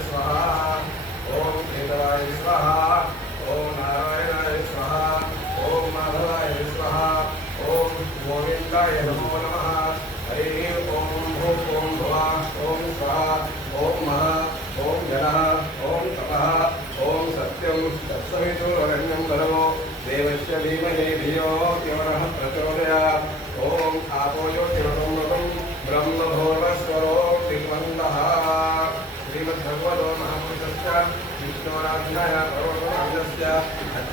स्वाहा। ॐ स्वाहा। ॐ नारायणाय स्वाहा। ॐ माधवाय स्वाहा। ॐ नमो नमः। हरिः ॐ भूः ॐ भुवः। ॐ स्वाहा। ॐ महः। ॐ जनः। ॐ ॐ देवस्य धीमहि धियो यवनः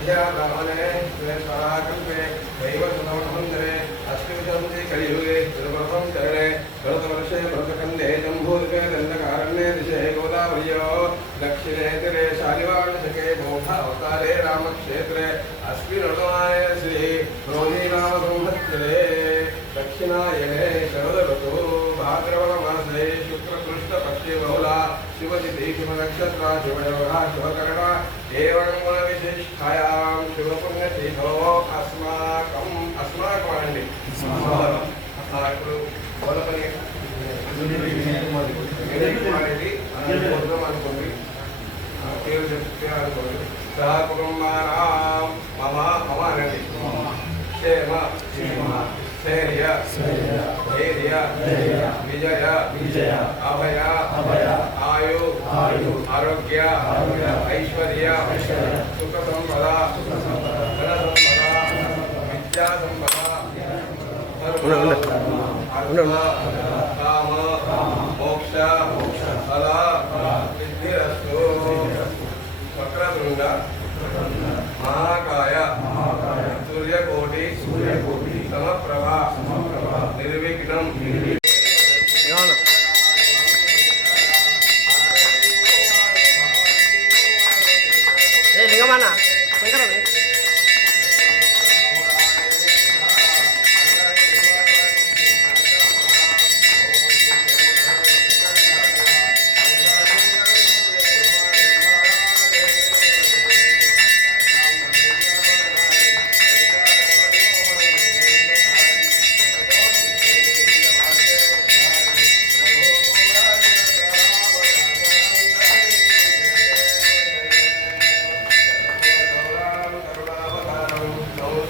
विद्याभवने स्वराकल्पे दैवसमन्धरे अष्टविदंसे दक्षिणे तीरे शालिवाणशके बौद्धावतारे रामक्षेत्रे अस्मिनमाय श्री रोहिणाम ब्रह्मचरे दक्षिणायने बहुला शिवतिथि शिवनक्षत्रा शिवयोगः ಅಭಯ ಆಯು ಆಯು ಆರೋಗ್ಯ ಐಶ್ವರ್ಯ ಸುಖ ಸಂಪದ ಧನ ಸಂಪದ ವಿದ್ಯಾ ಸಂಪದ ಸರ್ವ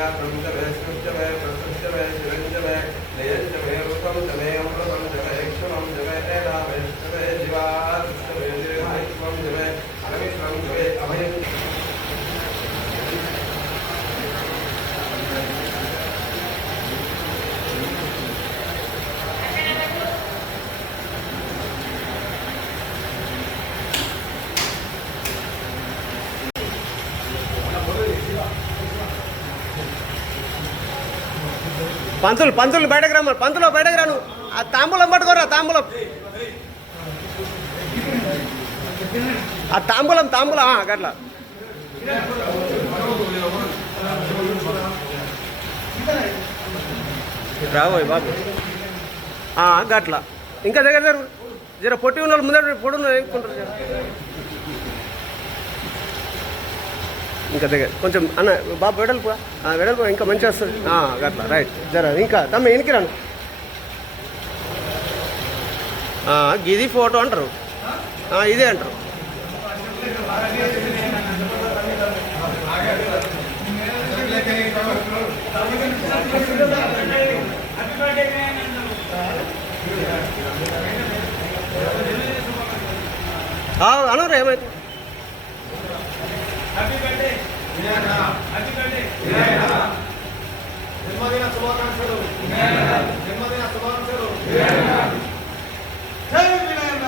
జరాజనం దీపం దర్శయామి అందరూ కొంచెం ఇంటికి వెళ్తే తీసుకోవటకైతే పంతులు పంతులు బయటకు రమ్మని పంతులు బయటకు రాను. ఆ తాంబూలం పట్టుకోరా తాంబూలం. ఆ తాంబూలం తాంబూలం ఆ, గట్లా. రాబోయ్ బాబు. గట్ల గట్లా. ఇంకా దగ్గర దగ్గర జర పొట్టి ఉన్న వాళ్ళు ముందర పొడి ఉన్న ఎక్కుంటారు జర ఇంకా దగ్గర. కొంచెం అన్న బాబు వెడల్పు వెడల్పు ఇంకా మంచిగా వస్తుంది. అట్లా రైట్. జర ఇంకా తమ్మ ఎనికి రాను. గిది ఇది ఫోటో అంటారు. ఇదే అంటారు. అనరు ఏమైతే జన్మదిన శుభాకాంక్షలు. జన్మదిన శుభాకాంక్షలు. జై వినాయన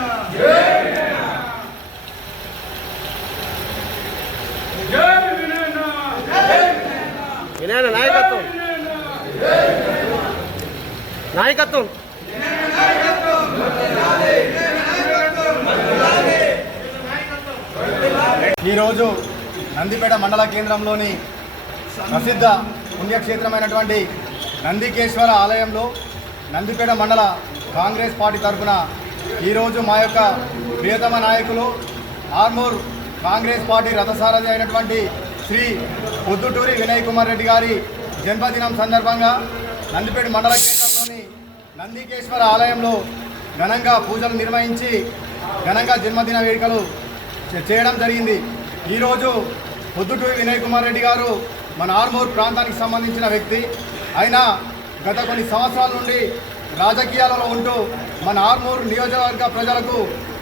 జై వినాయన వినాయన నాయకత్వం? నాయకత్వం? ఈరోజు నందిపేట మండల కేంద్రంలోని ప్రసిద్ధ పుణ్యక్షేత్రమైనటువంటి నందికేశ్వర ఆలయంలో నందిపేట మండల కాంగ్రెస్ పార్టీ తరఫున ఈరోజు మా యొక్క ప్రియతమ నాయకులు ఆర్మూర్ కాంగ్రెస్ పార్టీ రథసారథి అయినటువంటి శ్రీ పొద్దుటూరి వినయ్ కుమార్ రెడ్డి గారి జన్మదినం సందర్భంగా నందిపేట మండల కేంద్రంలోని నందికేశ్వర ఆలయంలో ఘనంగా పూజలు నిర్వహించి ఘనంగా జన్మదిన వేడుకలు చేయడం జరిగింది. ఈరోజు పొద్దుటూరి వినయ్ కుమార్ రెడ్డి గారు మన ఆర్మూర్ ప్రాంతానికి సంబంధించిన వ్యక్తి. ఆయన గత కొన్ని సంవత్సరాల నుండి రాజకీయాలలో ఉంటూ మన ఆర్మూర్ నియోజకవర్గ ప్రజలకు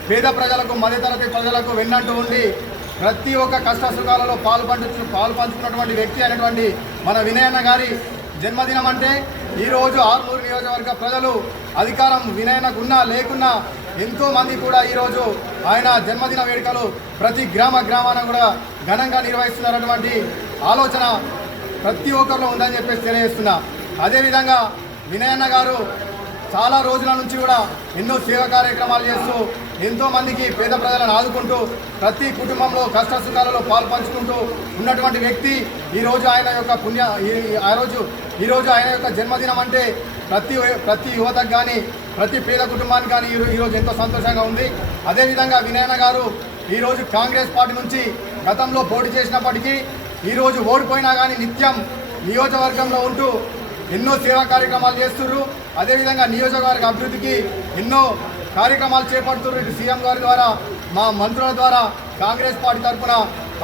పేద ప్రజలకు మధ్యతరగతి ప్రజలకు వెన్నంటూ ఉండి ప్రతి ఒక్క కష్ట సుఖాలలో పాలు పాల్పంచుకున్నటువంటి వ్యక్తి అయినటువంటి మన వినయన్న గారి జన్మదినం అంటే ఈరోజు ఆర్మూరు నియోజకవర్గ ప్రజలు అధికారం వినయనకున్నా లేకున్నా ఎంతోమంది కూడా ఈరోజు ఆయన జన్మదిన వేడుకలు ప్రతి గ్రామ గ్రామాన కూడా ఘనంగా నిర్వహిస్తున్నటువంటి ఆలోచన ప్రతి ఒక్కరిలో ఉందని చెప్పేసి తెలియజేస్తున్నా. అదేవిధంగా వినయన్న గారు చాలా రోజుల నుంచి కూడా ఎన్నో సేవా కార్యక్రమాలు చేస్తూ ఎంతోమందికి పేద ప్రజలను ఆదుకుంటూ ప్రతి కుటుంబంలో కష్ట సుఖాలలో ఉన్నటువంటి వ్యక్తి ఈరోజు ఆయన యొక్క పుణ్య ఈ- ఆ రోజు ఈరోజు ఆయన యొక్క జన్మదినం అంటే ప్రతి ప్రతి యువతకు కానీ ప్రతి పేద కుటుంబానికి కానీ ఈరోజు ఎంతో సంతోషంగా ఉంది. అదేవిధంగా వినయన గారు ఈరోజు కాంగ్రెస్ పార్టీ నుంచి గతంలో పోటీ చేసినప్పటికీ ఈరోజు ఓడిపోయినా కానీ నిత్యం నియోజకవర్గంలో ఉంటూ ఎన్నో సేవా కార్యక్రమాలు చేస్తున్నారు అదేవిధంగా నియోజకవర్గ అభివృద్ధికి ఎన్నో కార్యక్రమాలు చేపడుతున్నారు ఇటు సీఎం గారి ద్వారా మా మంత్రుల ద్వారా కాంగ్రెస్ పార్టీ తరఫున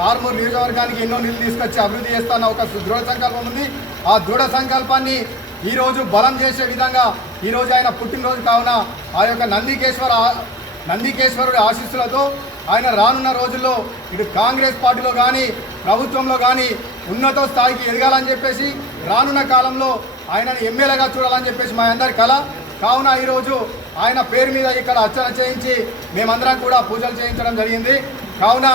ఆర్మూరు నియోజకవర్గానికి ఎన్నో నిధులు తీసుకొచ్చి అభివృద్ధి చేస్తున్న ఒక దృఢ సంకల్పం ఉంది. ఆ దృఢ సంకల్పాన్ని ఈరోజు బలం చేసే విధంగా ఈరోజు ఆయన పుట్టినరోజు కావున ఆ యొక్క నందికేశ్వర నందికేశ్వరుడి ఆశీస్సులతో ఆయన రానున్న రోజుల్లో ఇటు కాంగ్రెస్ పార్టీలో కానీ ప్రభుత్వంలో కానీ ఉన్నత స్థాయికి ఎదగాలని చెప్పేసి రానున్న కాలంలో ఆయనని ఎమ్మెల్యేగా చూడాలని చెప్పేసి మా అందరి కళ కావున ఈరోజు ఆయన పేరు మీద ఇక్కడ అర్చన చేయించి మేమందరం కూడా పూజలు చేయించడం జరిగింది. కావున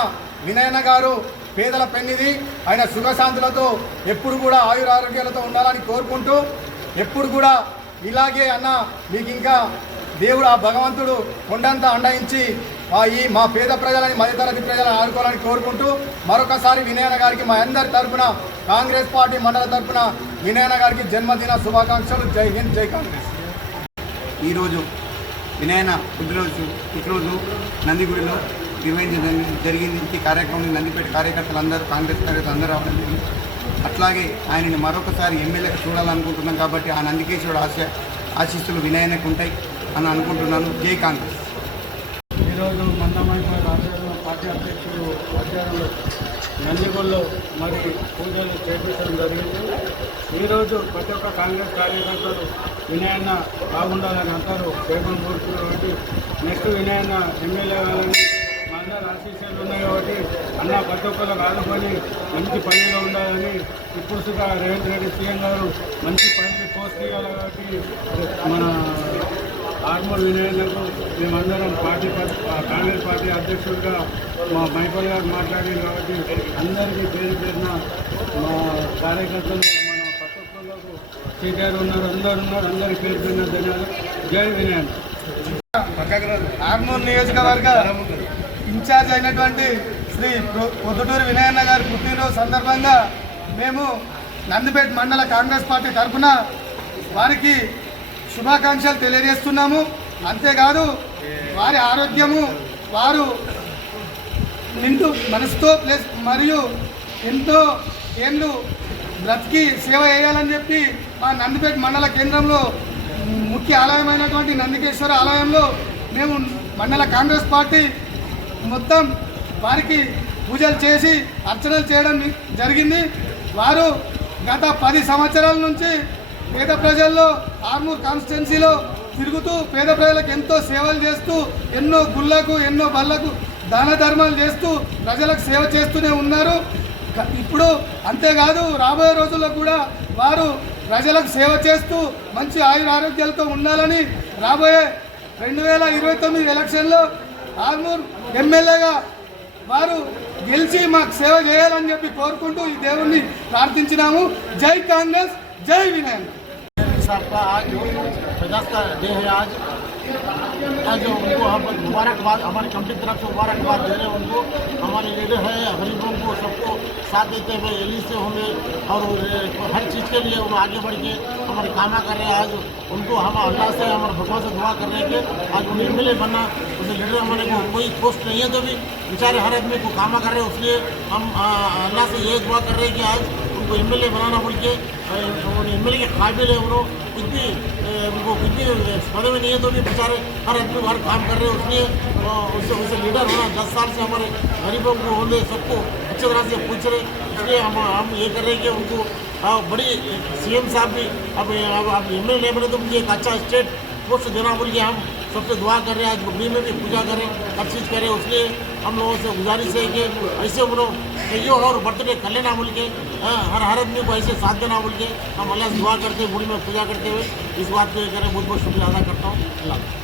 వినయన్న గారు పేదల పెన్నిది ఆయన సుఖశాంతులతో ఎప్పుడు కూడా ఆయురారోగ్యాలతో ఉండాలని కోరుకుంటూ ఎప్పుడు కూడా ఇలాగే అన్న మీకు ఇంకా దేవుడు ఆ భగవంతుడు కొండంతా అండయించి ఈ మా పేద ప్రజలని మధ్యతరగతి ప్రజలను ఆడుకోవాలని కోరుకుంటూ మరొకసారి వినయన గారికి మా అందరి తరఫున కాంగ్రెస్ పార్టీ మండల తరఫున వినయన గారికి జన్మదిన శుభాకాంక్షలు. జై హింద్ జై కాంగ్రెస్. ఈరోజు వినాయన పుట్టినరోజు పుట్టినరోజు నందిగుడిలో నిర్వహించడం జరిగింది. ఈ కార్యక్రమం నందిపేట కార్యకర్తలు అందరూ కాంగ్రెస్ కార్యకర్తలు అందరూ రావడం జరిగింది. అట్లాగే ఆయనని మరొకసారి ఎమ్మెల్యేగా చూడాలనుకుంటున్నాం కాబట్టి ఆ నందికేశ్వరుడు ఆశ ఆశీస్సులు వినయనకు ఉంటాయి అని అనుకుంటున్నాను. జై కాంగ్రెస్. ఈరోజు మందమైపోయి ఆధ్వర్యంలో పార్టీ అధ్యక్షుడు ఆధ్వర్యంలో నందిగొల్లో మరి పూజలు చేపించడం జరిగింది. ఈరోజు ప్రతి ఒక్క కాంగ్రెస్ కార్యకర్తలు వినయన్న బాగుండాలని అంటారు. పేపర్ కోరుతున్నారు కాబట్టి నెక్స్ట్ వినయన్న ఎమ్మెల్యే కావాలని అందరు ఆశీస్సులు ఉన్నాయి కాబట్టి అన్న ప్రతి ఒక్కరు ఆదుకొని మంచి పనిలో ఉండాలని ఇప్పుడు సుగా రేవంత్ రెడ్డి సీఎం గారు మంచి పని పోస్ట్ చేయాలి కాబట్టి మన ఆర్మూర్ వినయనకు మేమందరం పార్టీ కాంగ్రెస్ పార్టీ అధ్యక్షుడిగా మా మైపల్ గారు మాట్లాడారు కాబట్టి అందరికీ పేరు పేరున మా కార్యకర్తలు మన పక్క సీటర్ ఉన్నారు. అందరు ఉన్నారు. అందరి పేరు పేరున ధన్యవాదాలు. జై వినయన్. ఆర్మూర్ నియోజకవర్గ ఇన్ఛార్జ్ అయినటువంటి శ్రీ పొద్దుటూరు వినయన్న గారి పుట్టినరోజు సందర్భంగా మేము నందిపేట మండల కాంగ్రెస్ పార్టీ తరఫున వారికి శుభాకాంక్షలు తెలియజేస్తున్నాము. అంతేకాదు వారి ఆరోగ్యము వారు నిండు మనసుతో ప్లస్ మరియు ఎంతో ఏళ్ళు బ్రతికి సేవ చేయాలని చెప్పి మా నందిపేట మండల కేంద్రంలో ముఖ్య ఆలయమైనటువంటి నందికేశ్వర ఆలయంలో మేము మండల కాంగ్రెస్ పార్టీ మొత్తం వారికి పూజలు చేసి అర్చనలు చేయడం జరిగింది. వారు గత పది సంవత్సరాల నుంచి పేద ప్రజల్లో ఆర్మూర్ కాన్స్టిట్యున్సీలో తిరుగుతూ పేద ప్రజలకు ఎంతో సేవలు చేస్తూ ఎన్నో గుళ్ళకు ఎన్నో బళ్ళకు దాన ధర్మాలు చేస్తూ ప్రజలకు సేవ చేస్తూనే ఉన్నారు. ఇప్పుడు అంతేకాదు రాబోయే రోజుల్లో కూడా వారు ప్రజలకు సేవ చేస్తూ మంచి ఆయుర ఆరోగ్యాలతో ఉండాలని రాబోయే రెండు వేల ఇరవై తొమ్మిది ఎలక్షన్లో ఆర్మూర్ ఎమ్మెల్యేగా వారు గెలిచి మాకు సేవ చేయాలని చెప్పి కోరుకుంటూ ఈ దేవుణ్ణి ప్రార్థించినాము. జై కాంగ్రెస్ జై వినాయక్ साहब का आज का डे है आज। आज उनको हम मुबारकबाद, हमारी कंपनी तरफ़ से मुबारकबाद दे रहे हैं उनको। हमारे लीडर है, गरीबों को सबको साथ देते हुए एली से होंगे और हर चीज़ के लिए वो आगे बढ़ के हमारे कामा कर रहे हैं। आज उनको हम अल्लाह से, हमारे भगवान से दुआ कर रहे हैं कि आज उन्हें मिले बनना। उसे लीडर हमारे को कोई पोस्ट नहीं है तो भी। बेचारे हर आदमी को कामा कर रहे हैं, उसलिए हम अल्लाह से ये दुआ कर रहे हैं कि आज उनको एम एल ए बनाना बोल के एम के काबिल है उन्होंने अ, उनको कुछ पदवी नहीं है तो भी बेचारे हर आदमी हर काम कर रहे हैं अ, उससे उसे लीडर होना दस साल से हमारे गरीबों को होने सबको अच्छी तरह से पूछ रहे इसलिए हम हम ये कर रहे हैं कि उनको बड़ी सीएम साहब भी अब अब एम एल ए बने तो मुझे एक अच्छा स्टेट पोस्ट देना बोल के हम सबसे दुआ कर रहे हैं आज बकरी में भी पूजा करें हर चीज़ करें उसलिए हम लोगों से गुजारिश है कि ऐसे लोग कहियो और बर्थडे कर लेना बोल के हाँ, हर हर आदमी को ऐसे साथ देना बोल के हम अल्लाह से दुआ करते हैं बुढ़ी में पूजा करते हुए इस बात को करें बहुत बहुत शुक्रिया अदा करता हूँ अल्लाह।